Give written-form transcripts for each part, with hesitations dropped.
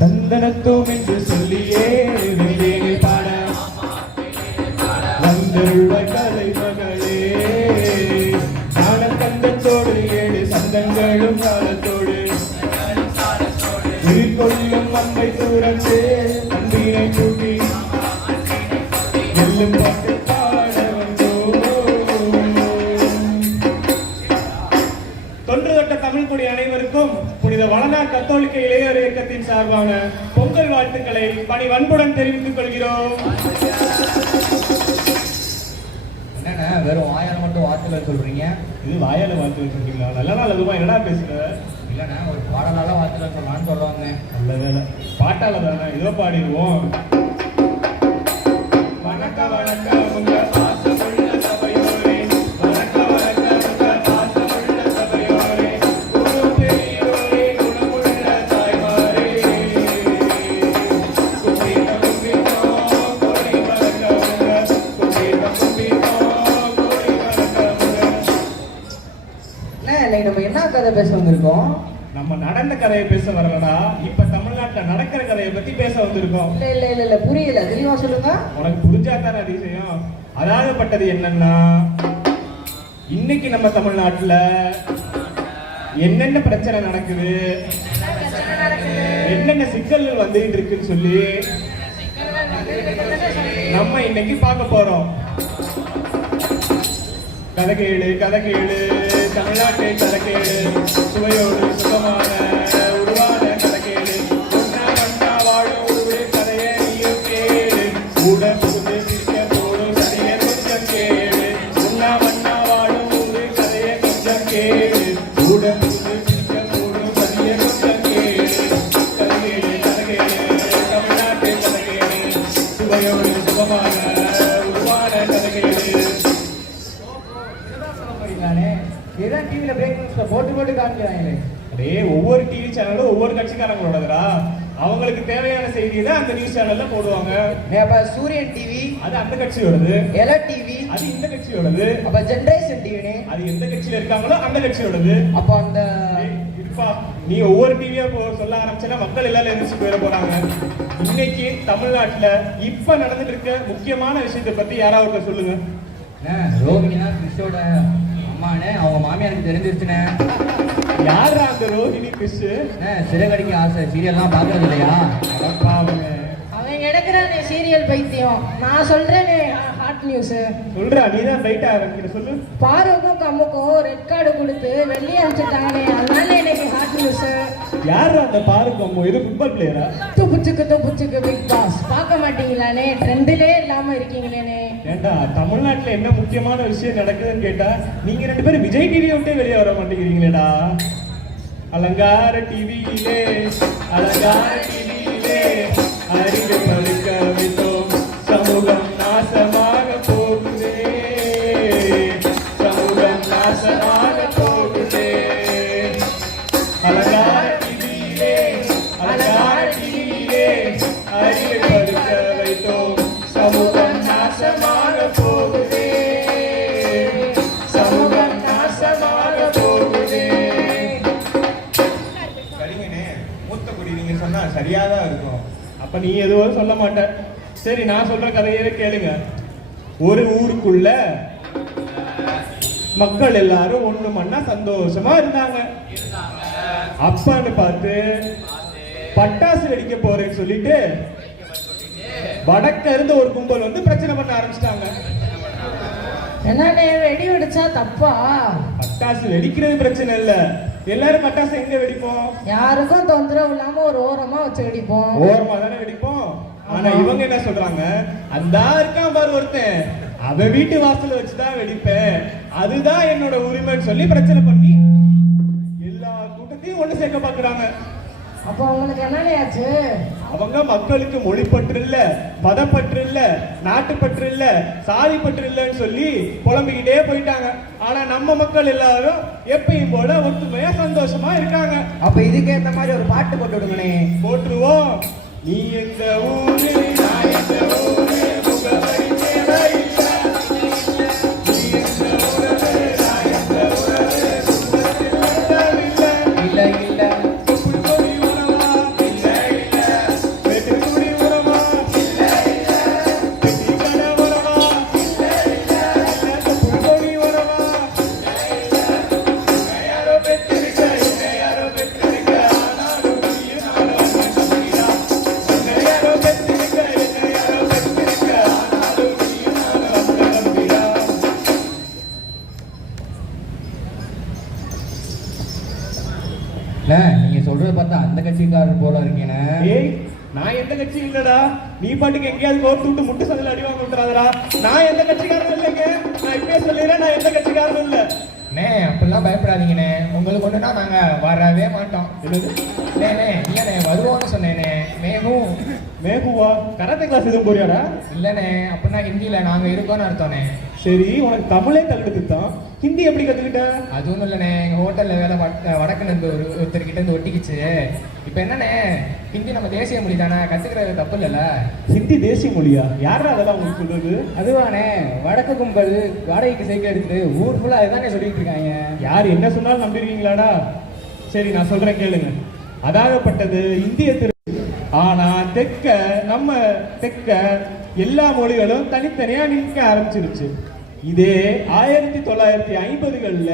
தந்தனத்தோம் என்று சொல்லியே வெளியே பாட வந்தருள கலை மகளே ஞான தந்தத்தோடு 7 சந்தங்களும் காலத்தோடு உயிர் கொள்ளும் அம்பை தூரத்து அன்பினை கூட்டி வெல்லும் பாட்டு பாட வந்தோம். தொன்று தொட்ட தமிழ் குடி அனைவருக்கும் புனித வளநாட் கத்தோலிக்க இளையோர் இயக்கத்தின் சார்பான பொங்கல் வாழ்த்துக்களை பணிவன்புடன் தெரிவித்துக் கொள்கிறோம். என்னண்ணா வெறும் வாயால மட்டும் வாழ்த்துக்கள் சொல்றீங்க? இது வாயால வாழ்த்துக்கள் சொல்றீங்களா? நல்ல நாள் அதுமா என்னடா பேசுற? இல்லைண்ணா ஒரு பாடலால வாழ்த்துக்கள் சொல்லலான்னு சொல்லுவாங்க. நல்ல வேலை பாட்டால தானே இதோ பாடிடுவோம். வணக்கம் வணக்கம் உங்க பாசமுள்ள சபையோரே, வணக்கம் வணக்கம் உங்க பாசமுள்ள சபையோரே, குரு பெரியோரே குணமுள்ள தாய்மாரே, கும்பிட்ட கும்பிட்டோம் கோடி வணக்கமுங்க, கும்பிட்ட கும்பிட்டோம் கோடி வணக்கமுங்க. இன்னைக்கு நம்ம என்ன கதை பேச வந்திருக்கோம்? நம்ம நடந்த கதையை பேச வரலடா, இப்ப தமிழ்நாட்டுல நடக்கிற கதையை பத்தி பேச வந்திருக்கோம். இல்ல புரியல, தெளிவா சொல்லுங்க. உனக்கு புரிஞ்சாதான அதிசயம். அதாகப்பட்டது என்னன்னா, இன்னைக்கு நம்ம தமிழ்நாட்டுல என்னென்ன பிரச்சனை நடக்குது, என்னென்ன சிக்கல்கள் வந்துட்டு இருக்குன்னு சொல்லி நம்ம இன்னைக்கு பார்க்க போறோம். கதை கேளு தமிழ்நாட்டை கதை கேளு, சுவையோடு சுகமான உருவான கதை கேளு, ஒன்னா மண்ணா வாழும் ஒரு கதையை நீயும் கேளு, கூட புகுந்து சிரிக்க போடும் கதையை கொஞ்சம் கேளு, ஒன்னா மண்ணா வாழும் ஒரு கதையை கொஞ்சம் கேளு, கூட புகுந்து சிரிக்க போடும் கதையை கொஞ்சம் கேளு. கதை கேளு தமிழ்நாட்டை கதை கேளு, சுவையோடு சுகமான உருவான கதை கேளு. இதான் டிவில பிரேக் நியூஸ்ல போட்டு காமிக்கிறாங்களே. ஒவ்வொரு டிவி சேனலும் ஒவ்வொரு கட்சிக்காரங்களோடதுடா, அவங்களுக்கு தேவையான செய்தியை தான் அந்த நியூஸ் சேனல்ல போடுவாங்க. அப்ப சூரியன் டிவி அது அந்த கட்சியோடது, எல டிவி அது இந்த கட்சியோடது, அப்ப ஜெனரேஷன் டிவி அது எந்த கட்சியில இருக்காங்களோ அந்த கட்சியோடது. அப்ப அந்த இருப்பா, நீ ஒவ்வொரு டிவியா சொல்ல ஆரம்பிச்சா மக்கள் எல்லாரும் எந்திரிச்சு போயிட போறாங்க. இன்னைக்கு தமிழ்நாட்டுல இப்ப நடந்துட்டு இருக்க முக்கியமான விஷயத்தை பத்தி யாராவது சொல்லுங்க. ரோகிணியா கிறிஸ்டோட அம்மானே அவங்க மாமியாருக்கு தெரிஞ்சிருச்சுனே. யாரா அந்த ரோஹிணி கிறிஸ்? சிறகடிக்க ஆசை சீரியல்லாம் பாக்குறது இல்லையா? அவன் எடுக்கிறானே சீரியல் பைத்தியம். நான் சொல்றேனே ஹாட் நியூஸ் சொல்றா, நீதான் ரைட்டா ஆரம்பிக்கிற சொல்லு. பாருக்கும் கம்முக்கும் ரெட் கார்டு கொடுத்து வெளியே அனுப்பிச்சுட்டாங்களே, அதனால இன்னைக்கு ஹாட் நியூஸ். யாரு அந்த பாருக்கும்? இது ஃபுட்பால் பிளேயரா? துப்புச்சுக்கு பிக் பாஸ் பார்க்க மாட்டீங்களானே? ட்ரெண்டிலே இல்லாம இருக்கீங்களேனே. ஏண்டா தமிழ்நாட்டுல என்ன முக்கியமான விஷயம் நடக்குதுன்னு கேட்டா நீங்க 2 பேரும் விஜய் டிவியை விட்டே வெளியே வர மாட்டேங்கிறீங்களேடா. அலங்கார டிவியிலே அறிவு பழுக்க வைத்தோம், சமூகம் நாசமாக போகுதே, சமூகம் நாசமாக போகுதே. அலங்கார டிவியிலே அறிவு பழுக்க வைத்தோம், சமூகம் நாசமாக போகுதே, சமூகம் நாசமாக போகுதே. சரிங்கண்ணே, மூத்த குடி நீங்க சொன்னா சரியாதான் இருக்கும். அப்ப நீ எதுவும் சொல்ல மாட்ட. சரி, நான் சொல்ற கதையவே கேளுங்க. ஒரு ஊருக்குள்ள மக்கள் எல்லாரும் ஒண்ணு மண்ணா சந்தோஷமா இருந்தாங்க. அப்பான்னு பார்த்து பட்டாசு வெடிக்க போறேன்னு சொல்லிட்டு வடக்க இருந்து ஒரு கும்பல் வந்து பிரச்சனை பண்ண ஆரம்பிச்சிட்டாங்க. என்னண்ணே வெடி வெடிச்சா தப்பா? பட்டாசு வெடிக்கிறது பிரச்சனை இல்ல, எல்லாரும் பட்டாசு எங்க வெடிப்போம்? யாருக்கும் தொந்தரவு இல்லாம ஒரு ஓரமா வச்சு வெடிப்போம். ஓரமா தானே வெடிப்போம். ஆனா இவங்க என்ன சொல்றாங்க, அந்த இருக்கான் பாரு ஒருத்தன், அவன் வீட்டு வாசல வச்சுதான் வெடிப்பேன், அதுதான் என்னோட உரிமைன்னு சொல்லி பிரச்சனை பண்ணி எல்லா கூட்டத்தையும் ஒண்ணு சேர்க்க பாக்குறாங்க. அப்ப உங்களுக்கு என்னண்ணே ஆச்சு? அவங்க மக்களுக்கு மொழிப்பற்று இல்ல, மதப்பற்று இல்ல, நாட்டுப்பற்று இல்ல, சாதி பற்று இல்லன்னு சொல்லி புலம்பிக்கிட்டே போயிட்டாங்க. ஆனா நம்ம மக்கள் எல்லாரும் எப்பயும் போல ஒத்துமையா சந்தோஷமா இருக்காங்க. அப்ப இதுக்கு ஏத்த மாதிரி ஒரு பாட்டு போட்டு விடுங்கண்ணே. போட்டுருவோம். நீ எந்த ஊரு, நான் எந்த ஊரு, முகவரி தேவையில்லை. நீ எந்த உறவு, நான் எந்த உறவு, குடும்பத்தில் இல்ல இல்ல கொடி உணவா, இல்ல நீங்க சொல்றத பார்த்தா அந்த கட்சிக்காரர் போல இருக்கீங்க. ஏய், நான் எந்த கட்சியும் இல்லடா. நீ பாட்டுக்கு எங்கேயாவது கோர்த்து விட்டு முட்டு சந்தில அடி வாங்க விட்டுறாதடா. நான் எந்த கட்சிக்காரனும் இல்லைங்க. நான் இப்பயே சொல்லிடுறேன், நான் எந்த கட்சிக்காரனும் இல்லை. அண்ணே அப்படிலாம் பயப்படாதீங்கண்ணே, உங்களுக்கு ஒன்றுனா நாங்கள் வரவே மாட்டோம். என்னது? இல்லைண்ணே இல்லைண்ணே வருவோம்னு சொன்னேண்ணே. மேகுவா கராத்தே கிளாஸ் எதுவும் போறியாடா? இல்லைண்ணே அப்படின்னா ஹிந்தியில் நாங்கள் இருக்கோம்னு அர்த்தம்ண்ணே. சரி, உனக்கு தமிழே தள்ளுக்கு தான், ஹிந்தி எப்படி கத்துக்கிட்ட? அது ஒன்றும் இல்லைண்ணே, எங்கள் ஹோட்டலில் வேலை வடக்குன்னு இருந்து ஒருத்தர்கிட்ட இருந்து ஒட்டிக்கிச்சு. இப்போ என்னண்ணே, ஹிந்தி நம்ம தேசிய மொழி தானே, கற்றுக்கிறது தப்பு இல்லைல்ல. ஹிந்தி தேசிய மொழியா? யாரா அதெல்லாம் உங்களுக்கு சொல்றது? அதுவானே வடக்கு கும்பல் வாடகைக்கு சைக்கிள் எடுத்துட்டு ஊர் ஃபுல்லா அதுதானே சொல்லிட்டு இருக்காங்க. யார் என்ன சொன்னாலும் நம்பிடுவீங்களாடா? சரி, நான் சொல்றேன் கேளுங்க. அதாகப்பட்டது இந்திய ஆனா நம்ம தெற்க எல்லா மொழிகளும் தனித்தனியா நிற்க ஆரம்பிச்சிருச்சு. இதே 1950களில்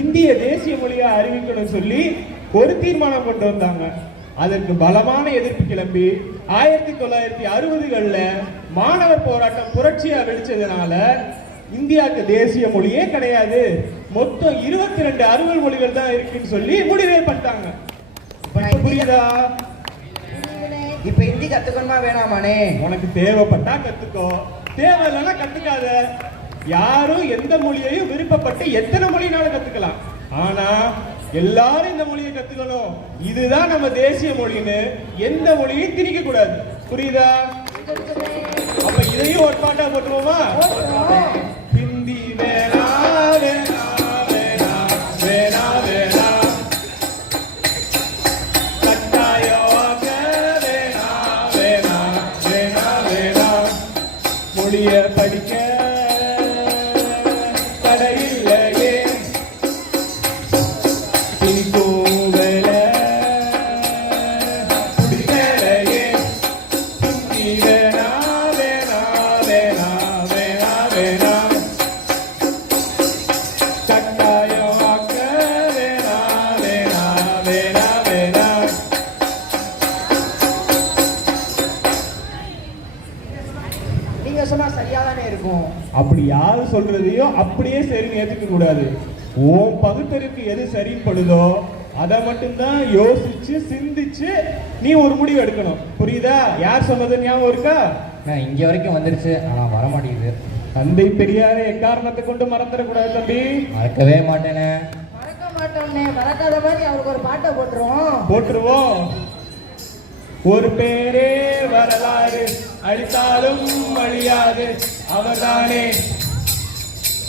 இந்திய தேசிய மொழியா அறிவிக்கணும்னு சொல்லி ஒரு தீர்மானம் கொண்டு வந்தாங்க. அதற்கு பலமான எதிர்ப்பு கிளம்பி 1960களில் மாணவர் போராட்டம் புரட்சியா வெடிச்சதுனால இந்தியாவுக்கு தேசிய மொழியே கிடையாது, மொத்தம் 22 அலுவல் மொழிகள் தான் இருக்குன்னு சொல்லி முடிவே பண்ணிட்டாங்க. புரியுதா? இப்ப ஹிந்தி கத்துக்கணுமா வேணாமானே? உனக்கு தேவைப்பட்டா கத்துக்கோ, தேவை இல்லைன்னா கத்துக்காத. யாரும் எந்த மொழியையும் விருப்பப்பட்டு எத்தனை மொழினாலும் கத்துக்கலாம். ஆனா எல்லாரும் இந்த மொழியை கத்துக்கணும், இதுதான் நம்ம தேசிய மொழின்னு எந்த மொழியும் திணிக்க கூடாது. புரியுதா? அப்ப இதையும் ஒரு பாட்டா போட்டுருவோமா? ஹிந்தி வேணா வேணா வேணா வேணா வேணா, கட்டாயமாக வேணா வேணா வேணா வேணா, மொழிய படிக்க தடையில்லையே, பிடிக்கும் வேலை பிடிக்கலையே, ஹிந்தி வேணா வேணா வேணா வேணா வேணா, கட்டாயமாக்க வேணா வேணா வேணா வேணா. நீங்க சொன்னா சரியாதானே இருக்கும். அப்படி யாரு சொல்றதையும் அப்படியே சரின்னு ஏத்துக்க கூடாது. உன் பகுத்தறிவுக்கு எது சரின்னு படுதோ அதை மட்டும்தான் யோசிச்சு சிந்திச்சு நீ ஒரு முடிவு எடுக்கணும். புரியுதா? யார் சொன்னது ஞாபகம் இருக்கா? இங்க வரைக்கும் வந்துருச்சு, ஆனா வர மாட்டேங்குது. தந்தை பெரியாரை எக்காரணத்தை கொண்டு மறந்துடக்கூடாது தம்பி. மறக்கவே மாட்டேனே. மறக்க மாட்டோம்னே, மறக்காத மாதிரி அவருக்கு ஒரு பாட்டை போட்டுருவோம். ஒரு பேரே வரலாறு, அழித்தாலும் அழியாது, அவர்தானே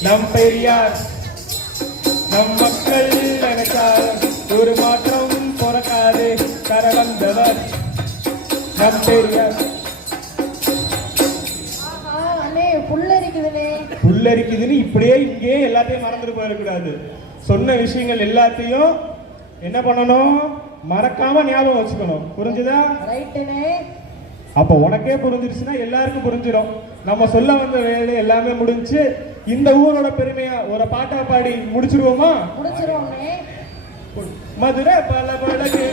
நம் பெரியார். நம் மக்கள் நினைத்தாலும் ஒரு மாற்றம் பிறக்காது, கரவந்தவர் நம் பெரியார். அண்ணே புல்லரிக்குதுனே. புல்லரிக்குதுன்னு இப்படியே இங்கே எல்லாத்தையும் மறந்துட்டு போயிடக்கூடாது. சொன்ன விஷயங்கள் எல்லாத்தையும் என்ன பண்ணணும்? மறக்காம ஞாபகம் வச்சுக்கணும். புரிஞ்சுதா? ரைட்டுனே. அப்ப உனக்கே புரிஞ்சிருச்சுன்னா எல்லாருக்கும் புரிஞ்சிடும். நம்ம சொல்ல வந்த வேலை எல்லாமே முடிஞ்சு இந்த ஊரோட பெருமையா ஒரு பாட்டா பாடி முடிச்சிருவோமா? முடிச்சிருவோம்னே. மதுரை பல பழகு